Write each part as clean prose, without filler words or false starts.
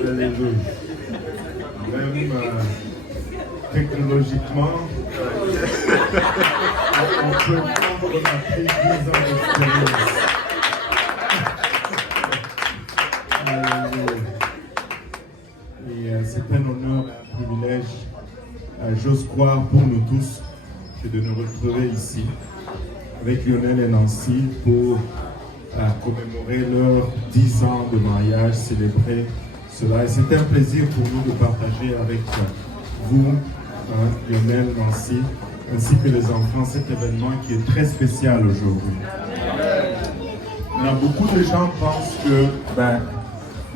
Alléluia. Même technologiquement, on peut prendre qu'on a pris 10 ans d'expérience. Alléluia. Et c'est un honneur et un privilège, j'ose croire pour nous tous, que de nous retrouver ici avec Lionel et Nancy pour commémorer leurs 10 ans de mariage, célébrer cela. Et c'est un plaisir pour nous de partager avec vous, Lionel, Nancy, ainsi que les enfants, cet événement qui est très spécial aujourd'hui. Beaucoup de gens pensent que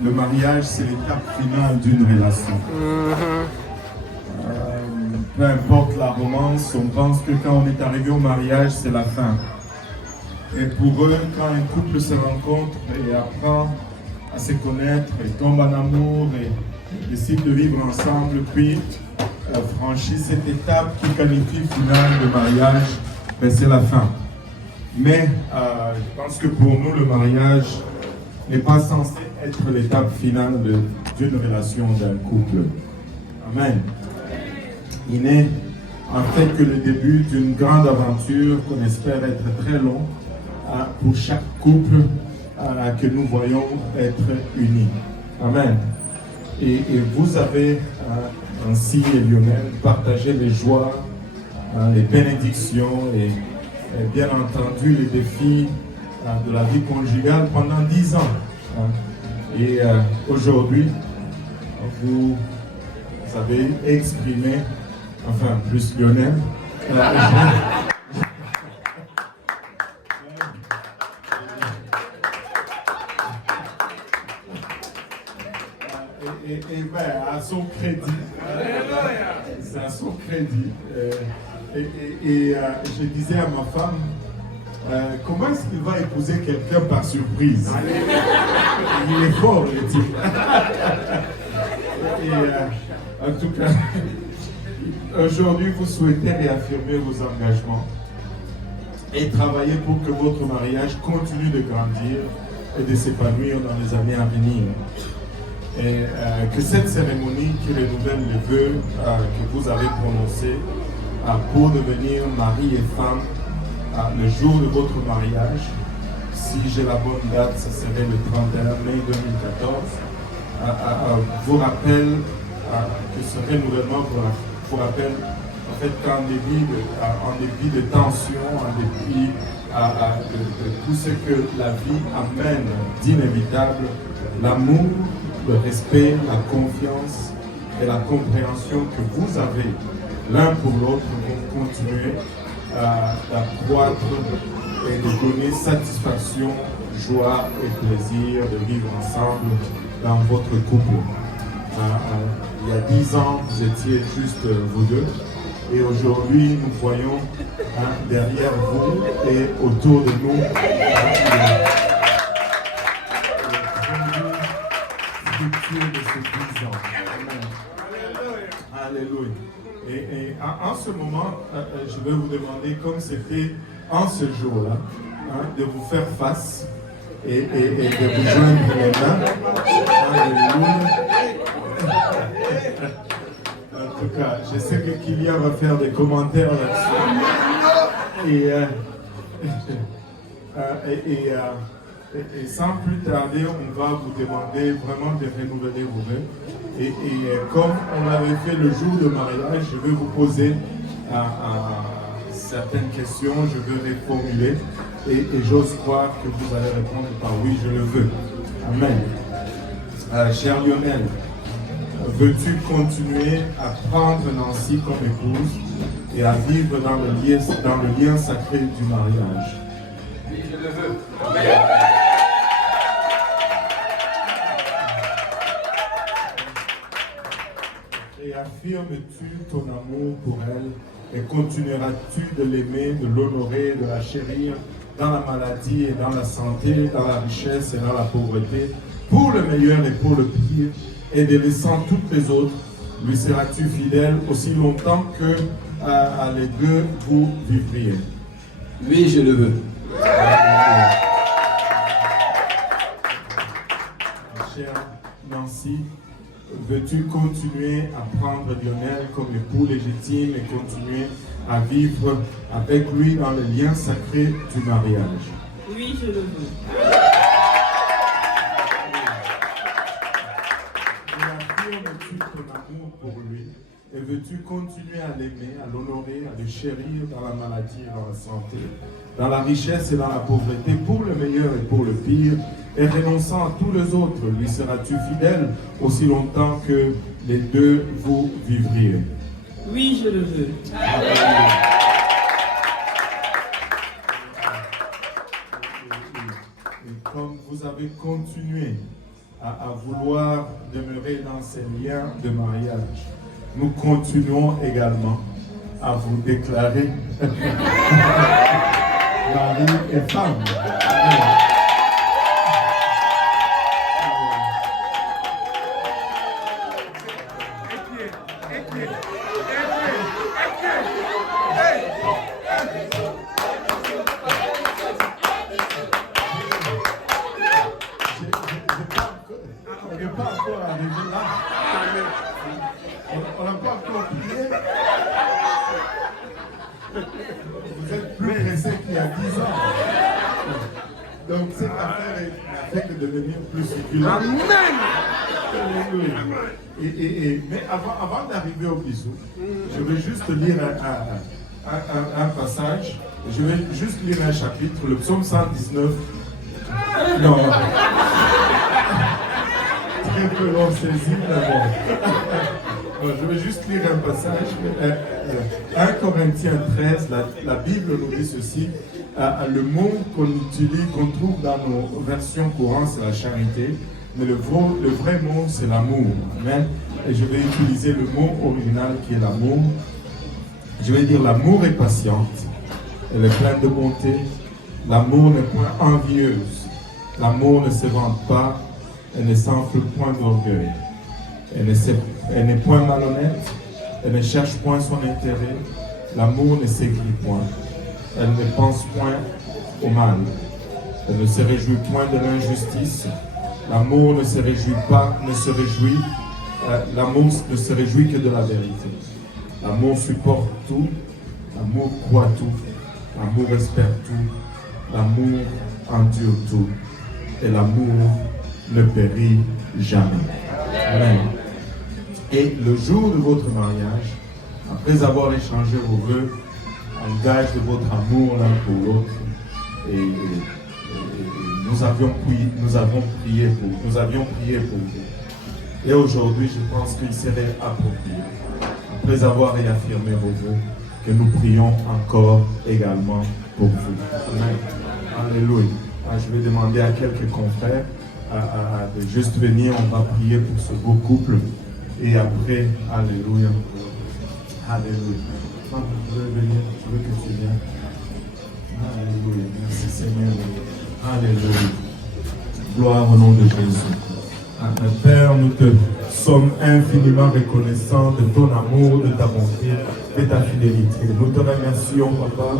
le mariage, c'est l'étape finale d'une relation. Peu importe la romance, on pense que quand on est arrivé au mariage, c'est la fin. Et pour eux, quand un couple se rencontre et apprend à se connaître et tombe en amour et décide de vivre ensemble, puis franchit cette étape qui qualifie finale de mariage, c'est la fin. Mais je pense que pour nous, le mariage n'est pas censé être l'étape finale d'une relation, d'un couple. Amen. Il n'est en fait que le début d'une grande aventure qu'on espère être très long pour chaque couple que nous voyons être unis. Amen. Et vous avez, ainsi et Lionel, partagé les joies, les bénédictions et bien entendu les défis de la vie conjugale pendant 10 ans. Et aujourd'hui, vous avez exprimé, enfin plus Lionel, à son crédit, c'est à son crédit. Et je disais à ma femme, comment est-ce qu'il va épouser quelqu'un par surprise? Il est fort, le type. Et en tout cas, aujourd'hui, vous souhaitez réaffirmer vos engagements et travailler pour que votre mariage continue de grandir et de s'épanouir dans les années à venir. Et que cette cérémonie qui renouvelle les vœux que vous avez prononcés pour devenir mari et femme le jour de votre mariage, si j'ai la bonne date, ce serait le 31 mai 2014, vous rappelle que ce renouvellement vous rappelle en fait qu'en dépit de tensions, en dépit de tout ce que la vie amène d'inévitable, l'amour, le respect, la confiance et la compréhension que vous avez l'un pour l'autre vont continuer d'accroître et de donner satisfaction, joie et plaisir de vivre ensemble dans votre couple. Il y a 10 ans, vous étiez juste vous deux, et aujourd'hui, nous voyons derrière vous et autour de nous de ces 10 ans. Amen. Alléluia. Et en ce moment, je vais vous demander, comme c'était en ce jour-là, de vous faire face et de vous joindre les mains. Alléluia. En tout cas, je sais que Kylian va faire des commentaires là-dessus. Et sans plus tarder, on va vous demander vraiment de renouveler vos vœux. Et comme on avait fait le jour de mariage, je vais vous poser certaines questions, je vais les formuler et j'ose croire que vous allez répondre par oui, je le veux. Amen. Cher Lionel, veux-tu continuer à prendre Nancy comme épouse et à vivre dans le lien sacré du mariage? Oui, je le veux. Et affirmes-tu ton amour pour elle et continueras-tu de l'aimer, de l'honorer, de la chérir dans la maladie et dans la santé, dans la richesse et dans la pauvreté, pour le meilleur et pour le pire, et délaissant toutes les autres, lui seras-tu fidèle aussi longtemps que les deux vous vivriez? Oui, je le veux. veux-tu continuer à prendre Lionel comme époux légitime et continuer à vivre avec lui dans le lien sacré du mariage? Oui, je le veux. Réaffirmes-tu ton amour pour lui et veux-tu continuer à l'aimer, à l'honorer, à le chérir dans la maladie et dans la santé, dans la richesse et dans la pauvreté, pour le meilleur et pour le pire, et renonçant à tous les autres, lui seras-tu fidèle aussi longtemps que les deux vous vivriez? Oui, je le veux. Et comme vous avez continué à vouloir demeurer dans ces liens de mariage, nous continuons également à vous déclarer mari et femme. Amen. On n'est pas encore arrivé là. On n'a pas encore prié. Vous êtes plus pressé qu'il y a 10 ans. Donc cette affaire n'a fait que devenir plus séculaire. Amen. Mais avant d'arriver au bisou, je vais juste lire un passage. Je vais juste lire un chapitre, le psaume 119. Non. Très peu long saisi, d'abord. Je vais juste lire un passage. 1 Corinthiens 13, la Bible nous dit ceci. Le mot qu'on utilise, qu'on trouve dans nos versions courantes, c'est la charité. Mais le vrai mot, c'est l'amour. Amen. Et je vais utiliser le mot original qui est l'amour. Je vais dire l'amour est patiente. Elle est pleine de bonté. L'amour n'est point envieuse. L'amour ne se vante pas. Elle ne s'enfle point d'orgueil. Elle n'est point malhonnête. Elle ne cherche point son intérêt. L'amour ne s'aigrit point. Elle ne pense point au mal. Elle ne se réjouit point de l'injustice. L'amour ne se réjouit pas, l'amour ne se réjouit que de la vérité. L'amour supporte tout. L'amour croit tout. L'amour espère tout. L'amour endure tout. Et l'amour ne périt jamais. Amen. Et le jour de votre mariage, après avoir échangé vos vœux, en gage de votre amour l'un pour l'autre, et nous avions prié pour vous. Et aujourd'hui, je pense qu'il serait approprié, après avoir réaffirmé vos vœux, que nous prions encore également pour vous. Amen. Alléluia. Je vais demander à quelques confrères de juste venir, on va prier pour ce beau couple. Et après, alléluia. Alléluia. Je veux venir, je veux que tu viennes. Alléluia. Merci Seigneur. Alléluia. Gloire au nom de Jésus. Père, nous te sommes infiniment reconnaissants de ton amour, de ta bonté, de ta fidélité. Nous te remercions, Papa,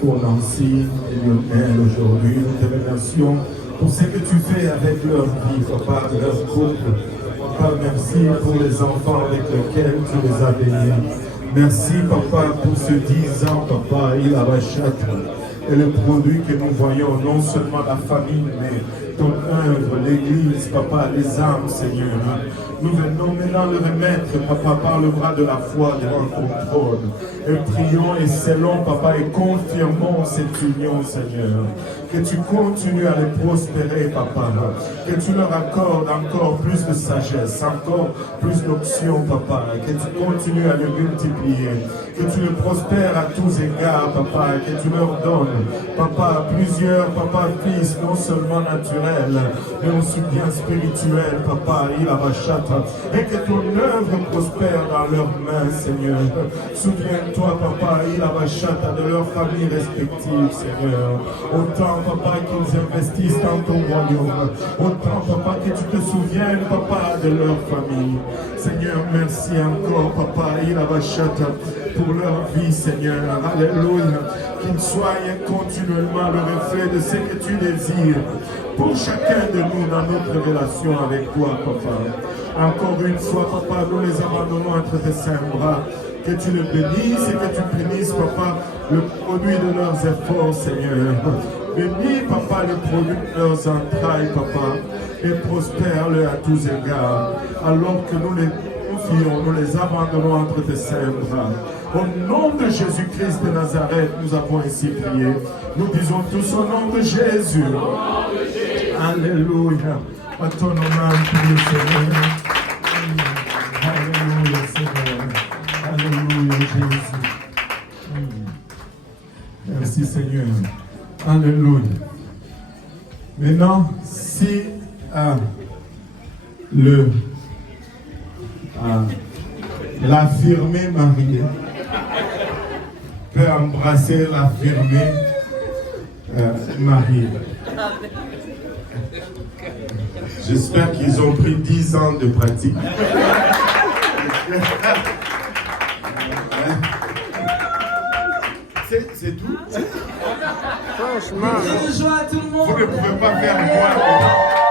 pour Nancy et Lionel aujourd'hui. Nous te remercions pour ce que tu fais avec leur vie, Papa, leur couple. Papa, merci pour les enfants avec lesquels tu les as bénis. Merci, Papa, pour ce 10 ans, Papa, il a rachat. Et le produit que nous voyons, non seulement la famille, mais ton œuvre, l'Église, Papa, les âmes, Seigneur. Nous venons maintenant le remettre, Papa, par le bras de la foi devant ton trône. Et prions et scellons, Papa, et confirmons cette union, Seigneur. Que tu continues à les prospérer, Papa. Que tu leur accordes encore plus de sagesse, encore plus d'options, Papa. Que tu continues à les multiplier. Que tu les prospères à tous égards, Papa. Que tu leur donnes, Papa, plusieurs, Papa, fils, non seulement naturels, mais aussi bien spirituels, Papa, il a rachat. Et que ton œuvre prospère dans leurs mains, Seigneur. Souviens-toi, Papa, il a rachat de leurs familles respectives, Seigneur. Autant, Papa, qu'ils investissent dans ton royaume. Autant, Papa, que tu te souviennes, Papa, de leur famille. Seigneur, merci encore, Papa, il a rachat pour leur vie, Seigneur. Alléluia. qu'ils soient continuellement le reflet de ce que tu désires pour chacun de nous dans notre relation avec toi, papa. Encore une fois, papa, nous les abandonnons entre tes saints bras. Que tu les bénisses et que tu bénisses, papa, le produit de leurs efforts, Seigneur. Bénis, papa, le produit de leurs entrailles, papa, et prospère-le à tous égards. Alors que nous les confions, nous les abandonnons entre tes saints bras. Au nom de Jésus-Christ de Nazareth, nous avons ainsi prié. Nous disons tous au nom de Jésus. Alléluia. À ton nom, Seigneur. Alléluia, Seigneur. Alléluia, Jésus. Merci, Seigneur. Alléluia. Maintenant, si l'affirmé marié peut embrasser l'affirmé marié. J'espère qu'ils ont pris 10 ans de pratique. C'est tout. Bonne joie à tout le monde. Vous ne pouvez pas faire moi.